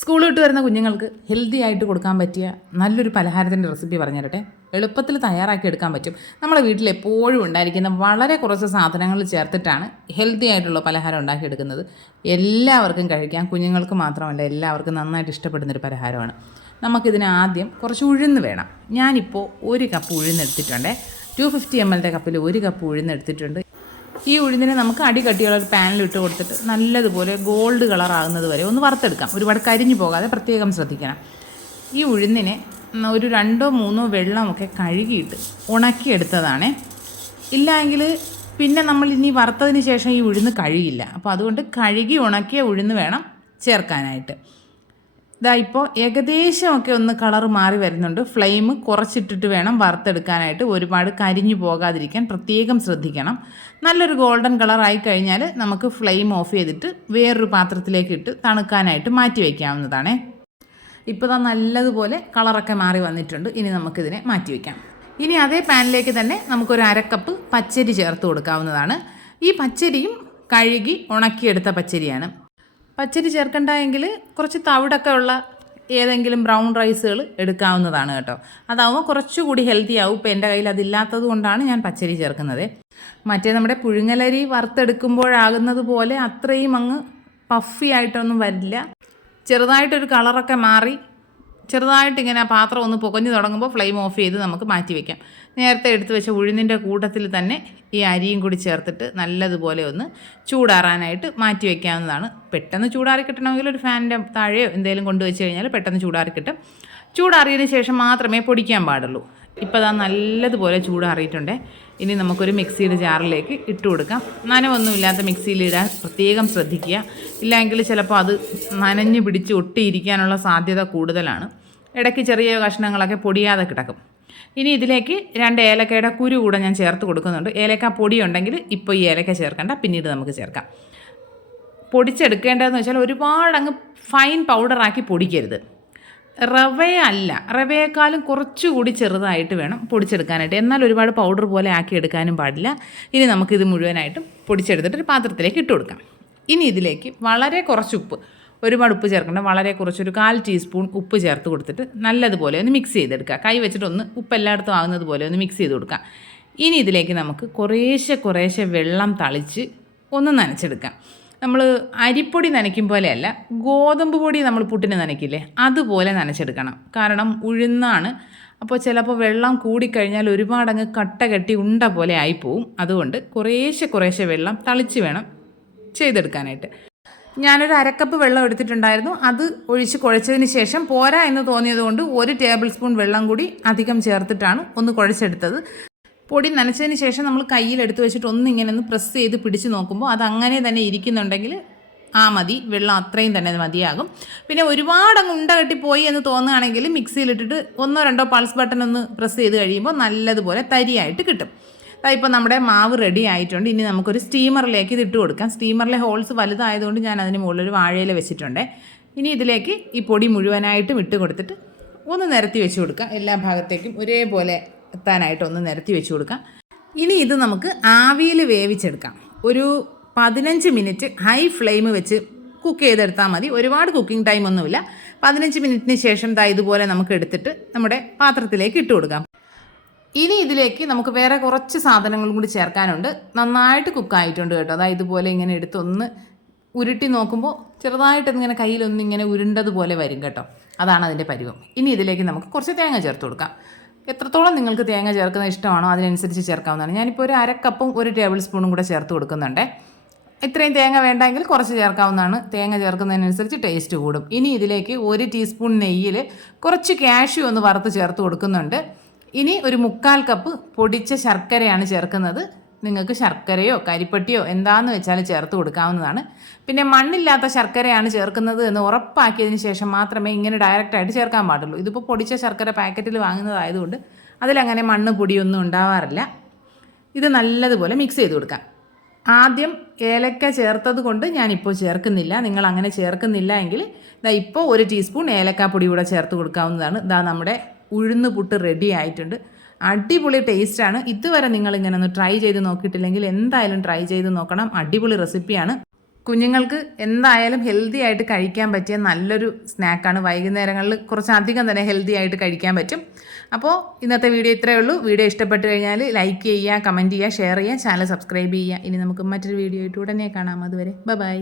School വിട്ട് വരുന്ന കുഞ്ഞുങ്ങൾക്ക് ഹെൽത്തി ആയിട്ട് കൊടുക്കാൻ പറ്റിയ നല്ലൊരു പലഹാരത്തിൻ്റെ റെസിപ്പി പറഞ്ഞു തരട്ടെ. എളുപ്പത്തിൽ തയ്യാറാക്കി എടുക്കാൻ പറ്റും. നമ്മുടെ വീട്ടിൽ എപ്പോഴും ഉണ്ടായിരിക്കുന്ന വളരെ കുറച്ച് സാധനങ്ങൾ ചേർത്തിട്ടാണ് ഹെൽത്തി ആയിട്ടുള്ള പലഹാരം ഉണ്ടാക്കിയെടുക്കുന്നത്. എല്ലാവർക്കും കഴിക്കാം, കുഞ്ഞുങ്ങൾക്ക് മാത്രമല്ല എല്ലാവർക്കും നന്നായിട്ട് ഇഷ്ടപ്പെടുന്നൊരു പലഹാരമാണ്. നമുക്കിതിന് ആദ്യം കുറച്ച് ഉഴുന്ന് വേണം. ഞാനിപ്പോൾ 1 കപ്പ് ഉഴുന്നെടുത്തിട്ടുണ്ട്. 250 ml കപ്പിൽ 1 കപ്പ് ഉഴുന്നെടുത്തിട്ടുണ്ട്. ഈ ഉഴുന്നിനെ നമുക്ക് അടി കട്ടിയുള്ള ഒരു പാനിൽ ഇട്ട് കൊടുത്തിട്ട് നല്ലതുപോലെ ഗോൾഡ് കളർ ആകുന്നത് വരെ ഒന്ന് വറുത്തെടുക്കാം. ഒരുപാട് കരിഞ്ഞു പോകാതെ പ്രത്യേകം ശ്രദ്ധിക്കണം. ഈ ഉഴുന്നിനെ ഒരു 2-3 വെള്ളമൊക്കെ കഴുകിയിട്ട് ഉണക്കിയെടുത്തതാണേ. ഇല്ലെങ്കിൽ പിന്നെ നമ്മൾ ഇനി വറുത്തതിന് ശേഷം ഈ ഉഴുന്ന് കഴുകില്ല. അപ്പോൾ അതുകൊണ്ട് കഴുകി ഉണക്കിയ ഉഴുന്ന് വേണം ചേർക്കാനായിട്ട്. ഇതാ ഇപ്പോൾ ഏകദേശമൊക്കെ ഒന്ന് കളർ മാറി വരുന്നുണ്ട്. ഫ്ലെയിം കുറച്ചിട്ടിട്ട് വേണം വറുത്തെടുക്കാനായിട്ട്. ഒരുപാട് കരിഞ്ഞു പോകാതിരിക്കാൻ പ്രത്യേകം ശ്രദ്ധിക്കണം. നല്ലൊരു ഗോൾഡൻ കളറായി കഴിഞ്ഞാൽ നമുക്ക് ഫ്ലെയിം ഓഫ് ചെയ്തിട്ട് വേറൊരു പാത്രത്തിലേക്ക് ഇട്ട് തണുക്കാനായിട്ട് മാറ്റി വയ്ക്കാവുന്നതാണേ. ഇപ്പോൾ ഇതാ നല്ലതുപോലെ കളറൊക്കെ മാറി വന്നിട്ടുണ്ട്. ഇനി നമുക്കിതിനെ മാറ്റി വയ്ക്കാം. ഇനി അതേ പാനിലേക്ക് തന്നെ നമുക്കൊരു 1/2 കപ്പ് പച്ചരി ചേർത്ത് കൊടുക്കാവുന്നതാണ്. ഈ പച്ചരിയും കഴുകി ഉണക്കിയെടുത്ത പച്ചരിയാണ്. പച്ചരി ചേർക്കണ്ടെങ്കിൽ കുറച്ച് തവിടൊക്കെ ഉള്ള ഏതെങ്കിലും ബ്രൗൺ റൈസുകൾ എടുക്കാവുന്നതാണ് കേട്ടോ. അതാവുമ്പോൾ കുറച്ചുകൂടി ഹെൽത്തി ആവും. ഇപ്പോൾ എൻ്റെ കയ്യിൽ അതില്ലാത്തത് കൊണ്ടാണ് ഞാൻ പച്ചരി ചേർക്കുന്നത്. മറ്റേ നമ്മുടെ പുഴുങ്ങലരി വറുത്തെടുക്കുമ്പോഴാകുന്നത് പോലെ അത്രയും അങ്ങ് പഫി ആയിട്ടൊന്നും വരില്ല. ചെറുതായിട്ടൊരു കളറൊക്കെ മാറി ചെറുതായിട്ടിങ്ങനെ ആ പാത്രം ഒന്ന് പുകഞ്ഞു തുടങ്ങുമ്പോൾ ഫ്ലെയിം ഓഫ് ചെയ്ത് നമുക്ക് മാറ്റി വയ്ക്കാം. നേരത്തെ എടുത്ത് വെച്ച ഉഴുന്നിൻ്റെ കൂട്ടത്തിൽ തന്നെ ഈ അരിയും കൂടി ചേർത്തിട്ട് നല്ലതുപോലെ ഒന്ന് ചൂടാറാനായിട്ട് മാറ്റി വയ്ക്കാവുന്നതാണ്. പെട്ടെന്ന് ചൂടാറി കിട്ടണമെങ്കിൽ ഒരു ഫാനിൻ്റെ താഴെയോ എന്തെങ്കിലും കൊണ്ടുവച്ച് കഴിഞ്ഞാൽ പെട്ടെന്ന് ചൂടാറി കിട്ടും. ചൂടാറിയതിന് ശേഷം മാത്രമേ പൊടിക്കാൻ പാടുള്ളൂ. ഇപ്പോൾ അതാ നല്ലതുപോലെ ചൂടാറിയിട്ടുണ്ട്. ഇനി നമുക്കൊരു മിക്സിയുടെ ജാറിലേക്ക് ഇട്ട് കൊടുക്കാം. നനവൊന്നുമില്ലാത്ത മിക്സിയിൽ ഇടാൻ പ്രത്യേകം ശ്രദ്ധിക്കുക. ഇല്ലെങ്കിൽ ചിലപ്പോൾ അത് നനഞ്ഞ് പിടിച്ച് ഒട്ടിയിരിക്കാനുള്ള സാധ്യത കൂടുതലാണ്. ഇടയ്ക്ക് ചെറിയ കഷ്ണങ്ങളൊക്കെ പൊടിയാതെ കിടക്കും. ഇനി ഇതിലേക്ക് 2 ഏലക്കയുടെ കുരു കൂടെ ഞാൻ ചേർത്ത് കൊടുക്കുന്നുണ്ട്. ഏലക്ക പൊടി ഉണ്ടെങ്കിൽ ഇപ്പോൾ ഈ ഏലക്ക ചേർക്കണ്ട, പിന്നീട് നമുക്ക് ചേർക്കാം. പൊടിച്ചെടുക്കേണ്ടതെന്ന് വെച്ചാൽ ഒരുപാടങ്ങ് ഫൈൻ പൗഡറാക്കി പൊടിക്കരുത്. റവയല്ല, റവയേക്കാളും കുറച്ചുകൂടി ചെറുതായിട്ട് വേണം പൊടിച്ചെടുക്കാനായിട്ട്. എന്നാൽ ഒരുപാട് പൗഡർ പോലെ ആക്കി എടുക്കാനും പാടില്ല. ഇനി നമുക്കിത് മുഴുവനായിട്ടും പൊടിച്ചെടുത്തിട്ട് ഒരു പാത്രത്തിലേക്ക് ഇട്ട് കൊടുക്കാം. ഇനി ഇതിലേക്ക് വളരെ കുറച്ച് ഉപ്പ്, ഒരുപാട് ഉപ്പ് ചേർക്കേണ്ട, വളരെ കുറച്ചൊരു 1/4 ടീസ്പൂൺ ഉപ്പ് ചേർത്ത് കൊടുത്തിട്ട് നല്ലതുപോലെ ഒന്ന് മിക്സ് ചെയ്തെടുക്കുക. കൈ വെച്ചിട്ടൊന്ന് ഉപ്പ് എല്ലായിടത്തും ആകുന്നത് പോലെ ഒന്ന് മിക്സ് ചെയ്ത് കൊടുക്കുക. ഇനി ഇതിലേക്ക് നമുക്ക് കുറേശ്ശെ വെള്ളം തളിച്ച് ഒന്ന് നനച്ചെടുക്കാം. നമ്മൾ അരിപ്പൊടി നനയ്ക്കും പോലെയല്ല, ഗോതമ്പ് പൊടി നമ്മൾ പുട്ടിന് നനയ്ക്കില്ലേ, അതുപോലെ നനച്ചെടുക്കണം. കാരണം ഉഴുന്നാണ്. അപ്പോൾ ചിലപ്പോൾ വെള്ളം കൂടിക്കഴിഞ്ഞാൽ ഒരുപാടങ്ങ് കട്ട കെട്ടി ഉണ്ട പോലെ ആയിപ്പോവും. അതുകൊണ്ട് കുറേശ്ശെ വെള്ളം തളിച്ച് വേണം ചെയ്തെടുക്കാനായിട്ട്. ഞാനൊരു 1/2 കപ്പ് വെള്ളം എടുത്തിട്ടുണ്ടായിരുന്നു. അത് ഒഴിച്ച് കുഴച്ചതിന് ശേഷം പോരാ എന്ന് തോന്നിയതുകൊണ്ട് 1 ടേബിൾ സ്പൂൺ വെള്ളം കൂടി അധികം ചേർത്തിട്ടാണ് ഒന്ന് കുഴച്ചെടുത്തത്. പൊടി നനച്ചതിന് ശേഷം നമ്മൾ കയ്യിലെടുത്ത് വെച്ചിട്ട് ഒന്നിങ്ങനെ ഒന്ന് പ്രസ് ചെയ്ത് പിടിച്ച് നോക്കുമ്പോൾ അതങ്ങനെ തന്നെ ഇരിക്കുന്നുണ്ടെങ്കിൽ മതി, വെള്ളം അത്രയും തന്നെ മതിയാകും. പിന്നെ ഒരുപാടങ്ങ് ഉണ്ട കെട്ടിപ്പോയി എന്ന് തോന്നുകയാണെങ്കിൽ മിക്സിയിലിട്ടിട്ട് 1-2 പൾസ് ബട്ടൺ ഒന്ന് പ്രസ് ചെയ്ത് കഴിയുമ്പോൾ നല്ലതുപോലെ തരിയായിട്ട് കിട്ടും. ഇപ്പോൾ നമ്മുടെ മാവ് റെഡി ആയിട്ടുണ്ട്. ഇനി നമുക്കൊരു സ്റ്റീമറിലേക്ക് ഇത് ഇട്ട് കൊടുക്കാം. സ്റ്റീമറിലെ ഹോൾസ് വലുതായതുകൊണ്ട് ഞാൻ അതിന് മുകളിലൊരു വാഴയില വെച്ചിട്ടുണ്ട്. ഇനി ഇതിലേക്ക് ഈ പൊടി മുഴുവനായിട്ടും ഇട്ട് കൊടുത്തിട്ട് ഒന്ന് നിരത്തി വെച്ച് കൊടുക്കാം. എല്ലാ ഭാഗത്തേക്കും ഒരേപോലെ എത്താനായിട്ട് ഒന്ന് നിരത്തി വെച്ച് കൊടുക്കാം. ഇനി ഇത് നമുക്ക് ആവിയിൽ വേവിച്ചെടുക്കാം. ഒരു 15 മിനിറ്റ് ഹൈ ഫ്ലെയിം വെച്ച് കുക്ക് ചെയ്തെടുത്താൽ മതി. ഒരുപാട് കുക്കിംഗ് ടൈം ഒന്നുമില്ല. 15 മിനിറ്റിന് ശേഷം ഇതുപോലെ നമുക്ക് എടുത്തിട്ട് നമ്മുടെ പാത്രത്തിലേക്ക് ഇട്ട് കൊടുക്കാം. ഇനി ഇതിലേക്ക് നമുക്ക് വേറെ കുറച്ച് സാധനങ്ങളും കൂടി ചേർക്കാനുണ്ട്. നന്നായിട്ട് കുക്കായിട്ടുണ്ട് കേട്ടോ. ഇതുപോലെ ഇങ്ങനെ എടുത്തൊന്ന് ഉരുട്ടി നോക്കുമ്പോൾ ചെറുതായിട്ടിങ്ങനെ കയ്യിലൊന്നിങ്ങനെ ഉരുണ്ടതുപോലെ വരും കേട്ടോ. അതാണ് അതിൻ്റെ പരുവം. ഇനി ഇതിലേക്ക് നമുക്ക് കുറച്ച് തേങ്ങ ചേർത്ത് കൊടുക്കാം. എത്രത്തോളം നിങ്ങൾക്ക് തേങ്ങ ചേർക്കുന്നത് ഇഷ്ടമാണോ അതിനനുസരിച്ച് ചേർക്കാവുന്നതാണ്. ഞാനിപ്പോൾ ഒരു 1/2 കപ്പും 1 ടേബിൾ സ്പൂണും കൂടെ ചേർത്ത് കൊടുക്കുന്നുണ്ട്. ഇത്രയും തേങ്ങ വേണ്ടെങ്കിൽ കുറച്ച് ചേർക്കാവുന്നതാണ്. തേങ്ങ ചേർക്കുന്നതിനനുസരിച്ച് ടേസ്റ്റ് കൂടും. ഇനി ഇതിലേക്ക് 1 ടീസ്പൂൺ നെയ്യിൽ കുറച്ച് കാഷ്യൂ ഒന്ന് വറുത്ത് ചേർത്ത് കൊടുക്കുന്നുണ്ട്. ഇനി ഒരു 1/4 കപ്പ് പൊടിച്ച ശർക്കരയാണ് ചേർക്കുന്നത്. നിങ്ങൾക്ക് ശർക്കരയോ കരിപ്പട്ടിയോ എന്താണെന്ന് വെച്ചാൽ ചേർത്ത് കൊടുക്കാവുന്നതാണ്. പിന്നെ മണ്ണില്ലാത്ത ശർക്കരയാണ് ചേർക്കുന്നത് എന്ന് ഉറപ്പാക്കിയതിന് ശേഷം മാത്രമേ ഇങ്ങനെ ഡയറക്റ്റായിട്ട് ചേർക്കാൻ പാടുള്ളൂ. ഇതിപ്പോൾ പൊടിച്ച ശർക്കര പാക്കറ്റിൽ വാങ്ങുന്നതായതുകൊണ്ട് അതിലങ്ങനെ മണ്ണ് പൊടിയൊന്നും ഉണ്ടാവാറില്ല. ഇത് നല്ലതുപോലെ മിക്സ് ചെയ്ത് കൊടുക്കാം. ആദ്യം ഏലക്ക ചേർത്തത് കൊണ്ട് ഞാനിപ്പോൾ ചേർക്കുന്നില്ല. നിങ്ങൾ അങ്ങനെ ചേർക്കുന്നില്ല എങ്കിൽ ഇപ്പോൾ 1 ടീസ്പൂൺ ഏലക്കാപ്പൊടി കൂടെ ചേർത്ത് കൊടുക്കാവുന്നതാണ്. നമ്മുടെ ഉഴുന്ന് പുട്ട് റെഡി ആയിട്ടുണ്ട്. അടിപൊളി ടേസ്റ്റാണ്. ഇതുവരെ നിങ്ങളിങ്ങനെ ഒന്ന് ട്രൈ ചെയ്ത് നോക്കിയിട്ടില്ലെങ്കിൽ എന്തായാലും ട്രൈ ചെയ്ത് നോക്കണം. അടിപൊളി റെസിപ്പിയാണ്. കുഞ്ഞുങ്ങൾക്ക് എന്തായാലും ഹെൽത്തി ആയിട്ട് കഴിക്കാൻ പറ്റിയ നല്ലൊരു സ്നാക്കാണ്. വൈകുന്നേരങ്ങളിൽ കുറച്ചധികം തന്നെ ഹെൽത്തി ആയിട്ട് കഴിക്കാൻ പറ്റും. അപ്പോൾ ഇന്നത്തെ വീഡിയോ ഇത്രയേ ഉള്ളൂ. വീഡിയോ ഇഷ്ടപ്പെട്ട് കഴിഞ്ഞാൽ ലൈക്ക് ചെയ്യുക, കമൻറ്റ് ചെയ്യുക, ഷെയർ ചെയ്യുക, ചാനൽ സബ്സ്ക്രൈബ് ചെയ്യുക. ഇനി നമുക്ക് മറ്റൊരു വീഡിയോ ആയിട്ട് ഉടനെ കാണാം. അതുവരെ ബൈ.